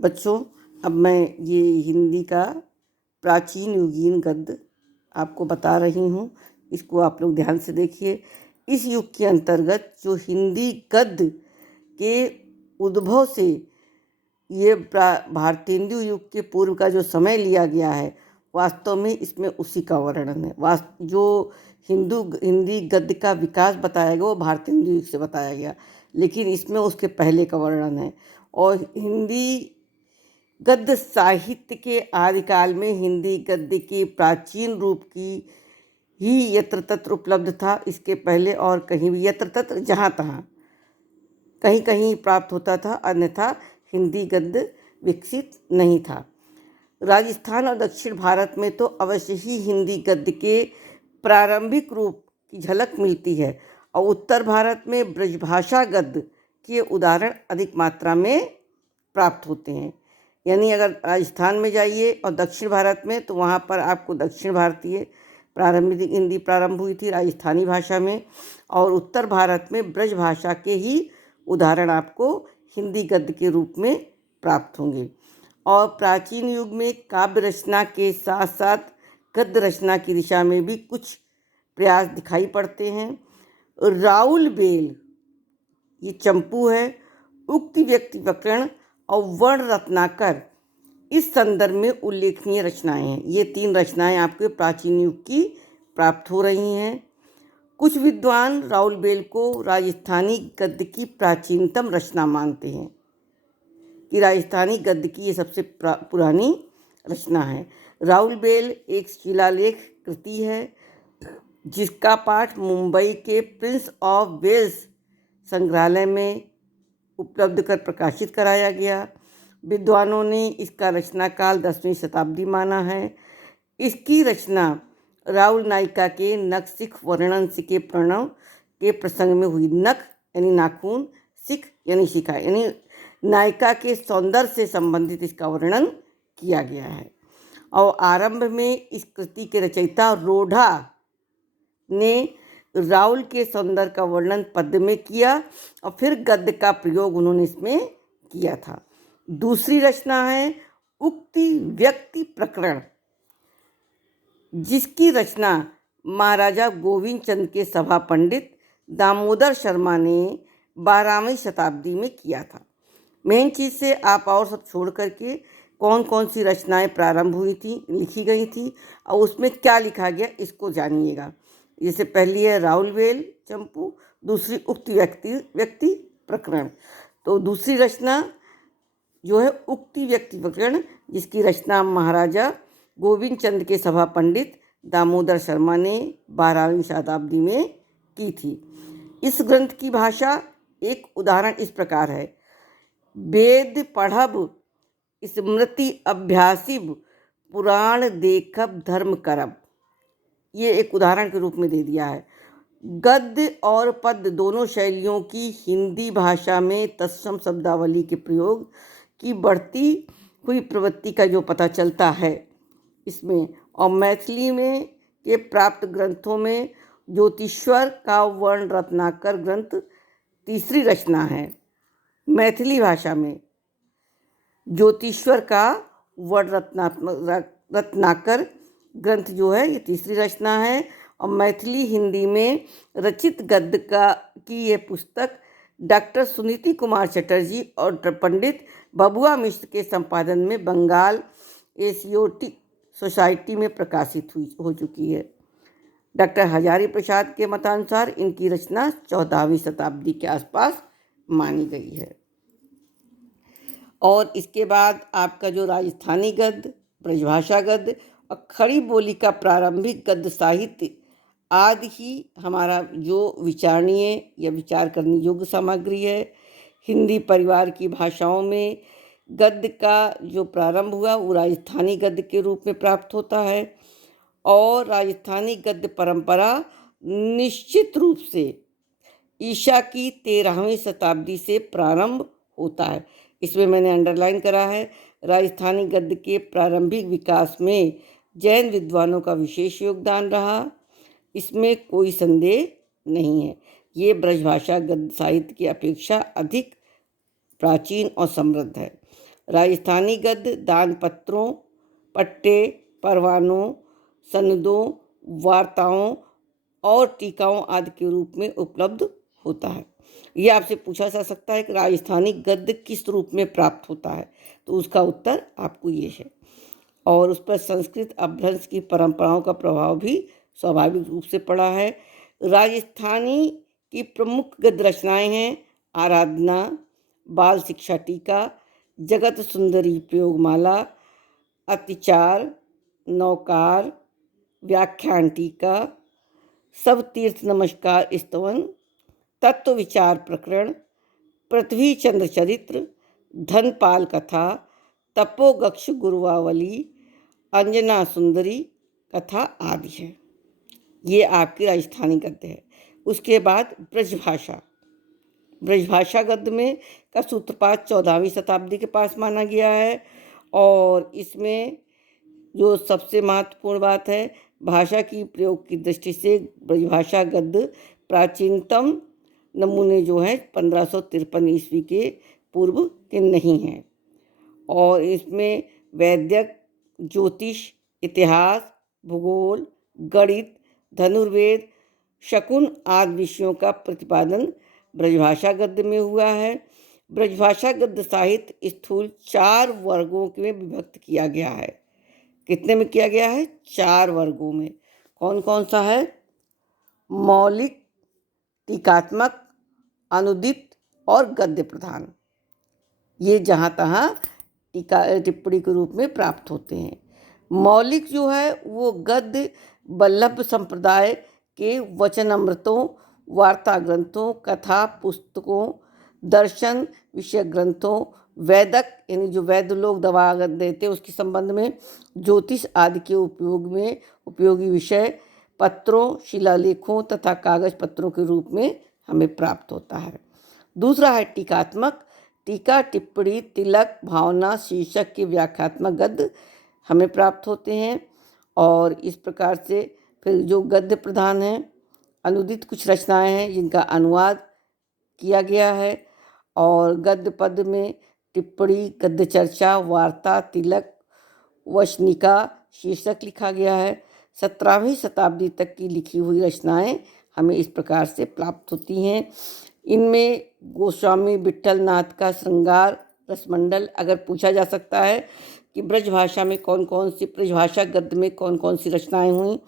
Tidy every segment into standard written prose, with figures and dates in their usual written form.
बच्चों, अब मैं ये हिंदी का प्राचीन युगीन गद्य आपको बता रही हूँ। इसको आप लोग ध्यान से देखिए। इस युग के अंतर्गत जो हिंदी गद्य के उद्भव से ये भारतेंदु युग के पूर्व का जो समय लिया गया है, वास्तव में इसमें उसी का वर्णन है। जो हिंदी गद्य का विकास बताया गया वो भारतेंदु युग से बताया गया, लेकिन इसमें उसके पहले का वर्णन है। और हिंदी गद्य साहित्य के आदिकाल में हिंदी गद्य के प्राचीन रूप की ही यत्र तत्र उपलब्ध था। इसके पहले और कहीं भी यत्र तत्र जहाँ तहाँ कहीं कहीं प्राप्त होता था, अन्यथा हिंदी गद्य विकसित नहीं था। राजस्थान और दक्षिण भारत में तो अवश्य ही हिंदी गद्य के प्रारंभिक रूप की झलक मिलती है, और उत्तर भारत में ब्रजभाषा गद्य के उदाहरण अधिक मात्रा में प्राप्त होते हैं। यानी अगर राजस्थान में जाइए और दक्षिण भारत में, तो वहाँ पर आपको दक्षिण भारतीय प्रारंभिक हिंदी प्रारंभ हुई थी राजस्थानी भाषा में, और उत्तर भारत में ब्रज भाषा के ही उदाहरण आपको हिंदी गद्य के रूप में प्राप्त होंगे। और प्राचीन युग में काव्य रचना के साथ साथ गद्य रचना की दिशा में भी कुछ प्रयास दिखाई पड़ते हैं। राउल बेल, ये चंपू है, उक्ति व्यक्ति व्याकरण और वर्ण रत्नाकर इस संदर्भ में उल्लेखनीय रचनाएं हैं। ये 3 रचनाएं आपके प्राचीन युग की प्राप्त हो रही हैं। कुछ विद्वान राउल बेल को राजस्थानी गद्य की प्राचीनतम रचना मानते हैं, कि राजस्थानी गद्य की ये सबसे पुरानी रचना है। राउल बेल एक शिलालेख कृति है जिसका पाठ मुंबई के प्रिंस ऑफ वेल्स संग्रहालय में उपलब्ध कर प्रकाशित कराया गया। विद्वानों ने इसका रचना काल 10वीं शताब्दी माना है। इसकी रचना राउल नायिका के नख सिख वर्णन के प्रणव के प्रसंग में हुई। नख यानी नाखून, सिख यानी शिखा, यानी नायिका के सौंदर्य से संबंधित इसका वर्णन किया गया है। और आरंभ में इस कृति के रचयिता रोढ़ा ने राउल के सौंदर्य का वर्णन पद्य में किया, और फिर गद्य का प्रयोग उन्होंने इसमें किया था। दूसरी रचना है उक्ति व्यक्ति प्रकरण, जिसकी रचना महाराजा गोविंद चंद के सभा पंडित दामोदर शर्मा ने 12वीं शताब्दी में किया था। मेन चीज़ से आप और सब छोड़ करके कौन कौन सी रचनाएं प्रारंभ हुई थी, लिखी गई थी, और उसमें क्या लिखा गया, इसको जानिएगा। जैसे पहली है राउल बेल चंपू, दूसरी उक्ति व्यक्ति प्रकरण। तो दूसरी रचना जो है उक्ति व्यक्ति प्रकरण, जिसकी रचना महाराजा गोविंद चंद के सभा पंडित दामोदर शर्मा ने 12वीं शताब्दी में की थी। इस ग्रंथ की भाषा एक उदाहरण इस प्रकार है: वेद पढ़ब स्मृति अभ्यासिब पुराण देखब धर्म करब। ये एक उदाहरण के रूप में दे दिया है। गद्य और पद्य दोनों शैलियों की हिंदी भाषा में तत्सम शब्दावली के प्रयोग की बढ़ती हुई प्रवृत्ति का जो पता चलता है इसमें। और मैथिली में के प्राप्त ग्रंथों में ज्योतिश्वर का वर्ण रत्नाकर ग्रंथ तीसरी रचना है। मैथिली भाषा में ज्योतिश्वर का वर्ण रत्नाकर ग्रंथ जो है ये तीसरी रचना है। और मैथिली हिंदी में रचित गद्य की ये पुस्तक डॉक्टर सुनीति कुमार चटर्जी और पंडित बबुआ मिश्र के संपादन में बंगाल एशियोटिक सोसाइटी में प्रकाशित हो चुकी है। डॉक्टर हजारी प्रसाद के मतानुसार इनकी रचना 14वीं शताब्दी के आसपास मानी गई है। और इसके बाद आपका जो राजस्थानी गद्य, ब्रजभाषा गद्य और खड़ी बोली का प्रारंभिक गद्य साहित्य आदि ही हमारा जो विचारणीय या विचार करने योग्य सामग्री है। हिंदी परिवार की भाषाओं में गद्य का जो प्रारंभ हुआ वो राजस्थानी गद्य के रूप में प्राप्त होता है, और राजस्थानी गद्य परंपरा निश्चित रूप से ईसा की 13वीं शताब्दी से प्रारंभ होता है। इसमें मैंने अंडरलाइन करा है, राजस्थानी गद्य के प्रारंभिक विकास में जैन विद्वानों का विशेष योगदान रहा, इसमें कोई संदेह नहीं है। ये ब्रजभाषा गद्य साहित्य की अपेक्षा अधिक प्राचीन और समृद्ध है। राजस्थानी गद्य दान पत्रों, पट्टे, परवानों, सनदों, वार्ताओं और टीकाओं आदि के रूप में उपलब्ध होता है। ये आपसे पूछा जा सकता है कि राजस्थानी गद्य किस रूप में प्राप्त होता है, तो उसका उत्तर आपको ये है। और उस पर संस्कृत अपभ्रंश की परंपराओं का प्रभाव भी स्वाभाविक रूप से पड़ा है। राजस्थानी की प्रमुख गद्य रचनाएं हैं आराधना, बाल शिक्षा टीका, जगत सुंदरी प्रयोगमाला, अतिचार, नौकार, व्याख्यान टीका, सब तीर्थ नमस्कार स्तवन, तत्व विचार प्रकरण, पृथ्वी चंद्र चरित्र, धनपाल कथा, तपोगक्ष गुरुवावली, अंजना सुंदरी कथा आदि है। ये आपकी राजस्थानी गद्य है। उसके बाद ब्रजभाषा। ब्रजभाषा गद्य में का सूत्रपात 14वीं शताब्दी के पास माना गया है और इसमें जो सबसे महत्वपूर्ण बात है, भाषा की प्रयोग की दृष्टि से ब्रजभाषा गद्य प्राचीनतम नमूने जो हैं 1553 ईस्वी के पूर्व के नहीं हैं और इसमें वैदिक, ज्योतिष, इतिहास, भूगोल, गणित, धनुर्वेद, शकुन आदि विषयों का प्रतिपादन ब्रजभाषा गद्य में हुआ है। ब्रजभाषा गद्य साहित्य स्थूल 4 वर्गों में विभक्त किया गया है। कितने में किया गया है? 4 वर्गों में। कौन कौन सा है? मौलिक, टीकात्मक, अनुदित और गद्य प्रधान। ये जहाँ तहाँ टीका टिप्पणी के रूप में प्राप्त होते हैं। मौलिक जो है वो गद्य वल्लभ संप्रदाय के वचनामृतों, वार्ता ग्रंथों, कथा पुस्तकों, दर्शन विषय ग्रंथों, वैदक यानी जो वैद्य लोग दवा देते हैं उसके संबंध में, ज्योतिष आदि के उपयोग में उपयोगी विषय, पत्रों, शिलालेखों तथा कागज पत्रों के रूप में हमें प्राप्त होता है। दूसरा है टीकात्मक। टीका, टिप्पणी, तिलक, भावना, शीर्षक के व्याख्यात्मक गद्य हमें प्राप्त होते हैं और इस प्रकार से फिर जो गद्य प्रधान हैं, अनुदित कुछ रचनाएं हैं जिनका अनुवाद किया गया है और गद्य पद में टिप्पणी, गद्य चर्चा, वार्ता, तिलक, वचनिका शीर्षक लिखा गया है। 17वीं शताब्दी तक की लिखी हुई रचनाएं हमें इस प्रकार से प्राप्त होती हैं। इनमें गोस्वामी विट्ठल नाथ का श्रृंगार रसमंडल, अगर पूछा जा सकता है कि ब्रजभाषा में कौन कौन सी, ब्रजभाषा गद्य में कौन कौन सी रचनाएं हुई,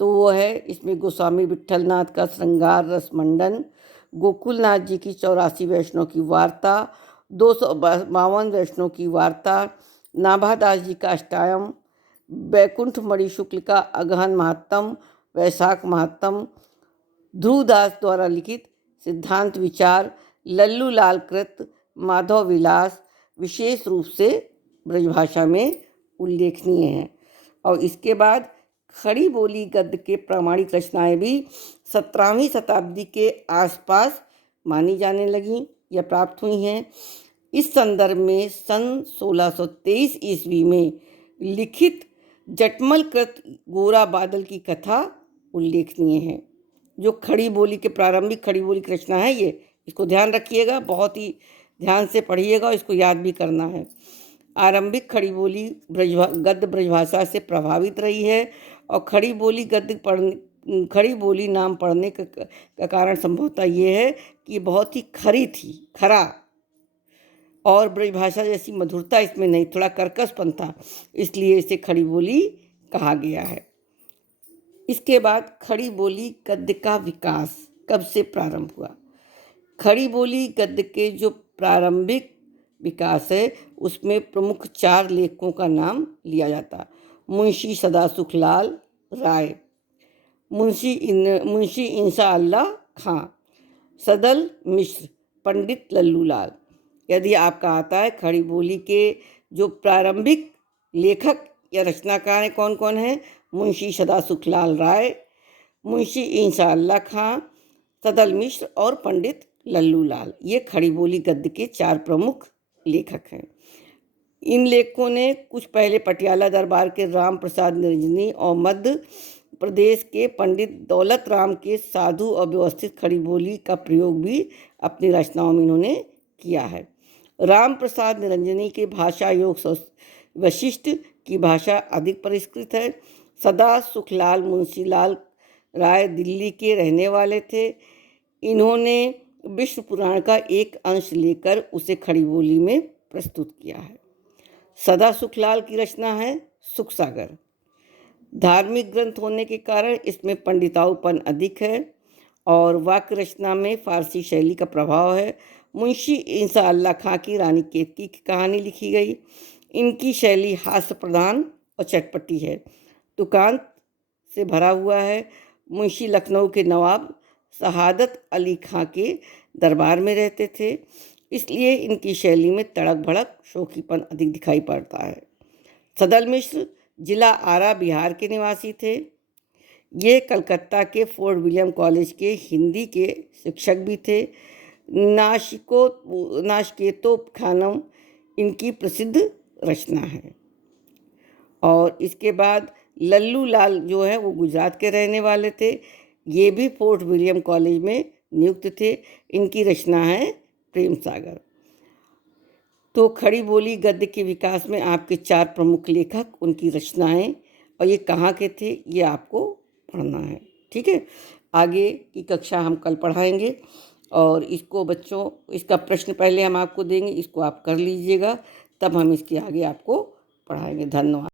तो वो है इसमें गोस्वामी विट्ठल नाथ का श्रृंगार रसमंडन, गोकुलनाथ जी की 84 वैष्णव की वार्ता, 252 वैष्णव की वार्ता, नाभादास जी का अष्टायम, बैकुंठ मणि शुक्ल का अगहन महात्म, वैशाख महात्म, ध्रुवदास द्वारा लिखित सिद्धांत विचार, लल्लू लाल कृत, माधव विलास विशेष रूप से ब्रजभाषा में उल्लेखनीय हैं। और इसके बाद खड़ी बोली गद्य के प्रामाणिक रचनाएं भी 17वीं शताब्दी के आसपास मानी जाने लगीं या प्राप्त हुई हैं। इस संदर्भ में सन 1623 ईस्वी में लिखित जटमल कृत गोरा बादल की कथा उल्लेखनीय है। जो खड़ी बोली के प्रारंभिक खड़ी बोली की रचना है, ये इसको ध्यान रखिएगा, बहुत ही ध्यान से पढ़िएगा और इसको याद भी करना है। आरंभिक खड़ी बोली गद्य ब्रजभाषा से प्रभावित रही है और खड़ी खड़ी बोली नाम पढ़ने का कारण संभवतः ये है कि बहुत ही खरी थी, खरा, और ब्रजभाषा जैसी मधुरता इसमें नहीं, थोड़ा कर्कशपन था, इसलिए इसे खड़ी बोली कहा गया है। इसके बाद खड़ी बोली गद्य का विकास कब से प्रारंभ हुआ? खड़ी बोली गद्य के जो प्रारंभिक विकास है उसमें प्रमुख 4 लेखकों का नाम लिया जाता। मुंशी सदासुखलाल राय, मुंशी इंशा अल्लाह खां, सदल मिश्र, पंडित लल्लू लाल। यदि आपका आता है खड़ी बोली के जो प्रारंभिक लेखक या रचनाकार हैं कौन कौन हैं? मुंशी सदासुखलाल राय, मुंशी इंशा अल्लाह खां, सदल मिश्र और पंडित लल्लू लाल। ये खड़ी बोली गद्य के 4 प्रमुख लेखक हैं। इन लेखकों ने कुछ पहले पटियाला दरबार के राम प्रसाद निरंजनी और मध्य प्रदेश के पंडित दौलत राम के साधु अव्यवस्थित खड़ी बोली का प्रयोग भी अपनी रचनाओं में इन्होंने किया है। राम प्रसाद निरंजनी के भाषा योग वशिष्ठ की भाषा अधिक परिष्कृत है। सदा सुखलाल मुंशीलाल राय दिल्ली के रहने वाले थे। इन्होंने विष्णु पुराण का एक अंश लेकर उसे खड़ी बोली में प्रस्तुत किया है। सदा सुखलाल की रचना है सुख सागर। धार्मिक ग्रंथ होने के कारण इसमें पंडिताऊपन अधिक है और वाक्य रचना में फारसी शैली का प्रभाव है। मुंशी इंसा अल्लाह खां की रानी केतकी की कहानी लिखी गई। इनकी शैली हास्य प्रधान और चटपटी है, तुकांत से भरा हुआ है। मुंशी लखनऊ के नवाब शहादत अली खां के दरबार में रहते थे, इसलिए इनकी शैली में तड़क भड़क शौकीपन अधिक दिखाई पड़ता है। सदल मिश्र जिला आरा बिहार के निवासी थे। ये कलकत्ता के फोर्ट विलियम कॉलेज के हिंदी के शिक्षक भी थे। नाशकेतोपखानम इनकी प्रसिद्ध रचना है। और इसके बाद लल्लू लाल जो है वो गुजरात के रहने वाले थे। ये भी फोर्ट विलियम कॉलेज में नियुक्त थे। इनकी रचना है प्रेम सागर। तो खड़ी बोली गद्य के विकास में आपके 4 प्रमुख लेखक, उनकी रचनाएं और ये कहाँ के थे, ये आपको पढ़ना है। ठीक है, आगे की कक्षा हम कल पढ़ाएंगे और इसको बच्चों, इसका प्रश्न पहले हम आपको देंगे, इसको आप कर लीजिएगा, तब हम इसके आगे आपको पढ़ाएंगे। धन्यवाद।